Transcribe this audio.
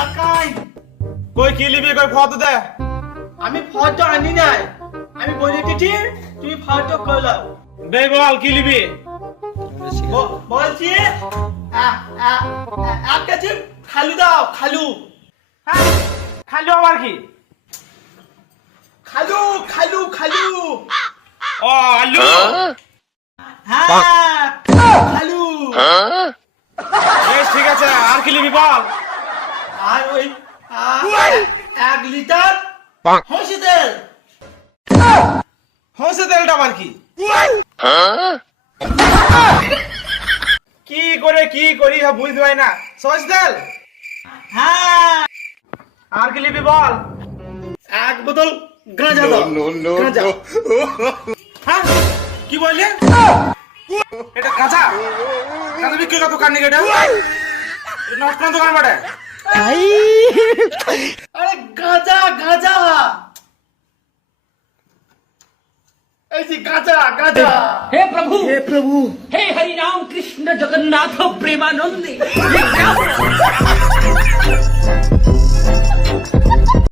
টাকাই কই কি লিবি কই ফটো দে আমি ফটো আনি নাই আমি বলে দিছি তুমি ফটো কলাও বে বল কি লিবি বলছি এক কেজি খালু দাও খালু হ্যাঁ খালি আবার কি খালু খালু খালু ও আলু হ্যাঁ খালু বেশ ঠিক আছে আর কি লিবি বল আর ওই 1 লিটার হসি তেল হসে তেলটা আবার কি কি করে কি করি বুঝতে পাই না সস তেল হ্যাঁ আর কি লিবি বল 1 বোতল গাঁজা দাও গাঁজা হ্যাঁ কি বললি এটা কাঁচা কাঁচা বিক্রি কত কান্নি কেটে নষ্ট দোকান বাড়ে আরে গাঁজা গাঁজা এই যে গাঁজা গাঁজা हे प्रभु हे हरि राम कृष्ण जगन्नाथ प्रेमानंद ये क्या हुआ?